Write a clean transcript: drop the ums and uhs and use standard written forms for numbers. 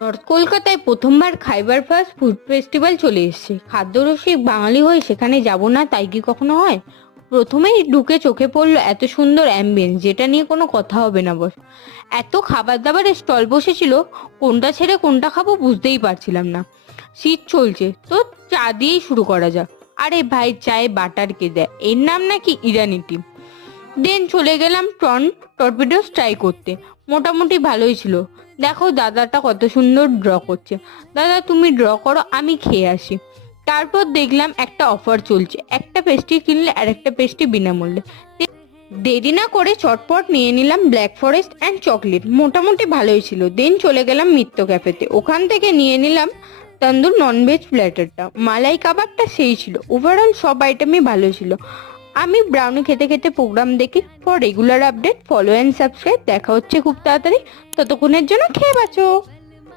North কলকাতায় প্রথমবার খাইবার fast food festival চলে এসেছে। খাদ্যরসিক বাঙালি হয়ে সেখানে যাব না তাই কি কখনো হয়? প্রথমেই ঢুকে চোখে পড়লো এত সুন্দর অ্যাম্বিয়েন্স, যেটা নিয়ে কোনো কথা হবে না বস। এত খাবার দাবারের স্টল বসেছিল, কোনটা ছেড়ে কোনটা খাবো বুঝতেই পারছিলাম না। শীত চলছে তো চা দিয়েই শুরু করা যাক। আরে ভাই, চায়ে বাটার কে দেয়? এর নাম নাকি ইরানি টি? দেন চলে গেলাম টর্পিডোস ট্রাই করতে। মোটামুটি ভালোই ছিল। দেখো দাদাটা কত সুন্দর ড্র করছে। দাদা তুমি ড্র করো, আমি খেয়ে আসি। তারপর দেখলাম একটা অফার চলছে, একটা পেস্ট্রি কিনলে আর একটা পেস্ট্রি বিনামূল্যে। দেরি না করে চটপট নিয়ে নিলাম ব্ল্যাক ফরেস্ট অ্যান্ড চকলেট। মোটামুটি ভালোই ছিল। দেন চলে গেলাম মিত্র ক্যাফেতে, ওখান থেকে নিয়ে নিলাম তন্দুর ননভেজ প্ল্যাটারটা। মালাই কাবাবটা সেই ছিল। ওভারঅল সব আইটেমই ভালো ছিল। আমি ব্রাউনি খেতে খেতে প্রোগ্রাম দেখি। For regular update follow and subscribe. দেখা হচ্ছে খুব তাড়াতাড়ি। ততক্ষণের জন্য খেয়ে বাঁচো।